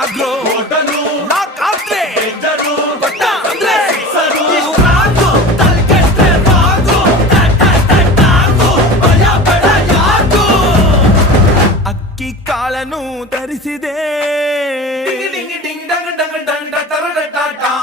agro lock ಆದ್ರೆ ಗೊತ್ತ ಅಂದ್ರೆ ಇವು ರಾಗು ತಲೆಕೆಟ್ರೆ ರಾಗು ಟಾಗು ಭಯ ಬೇಡ ಯಾಕು ಅಕ್ಕಿ ಕಾಳನು ಧರಿಸಿದೆ ಡಿಂಗ್ ಡಿಂಗ್ ಡಿಂಗ್ ಡಂಗ್ ಡಂಗ್ ಡಂಗ್ ಟರ ಟಾಟಾ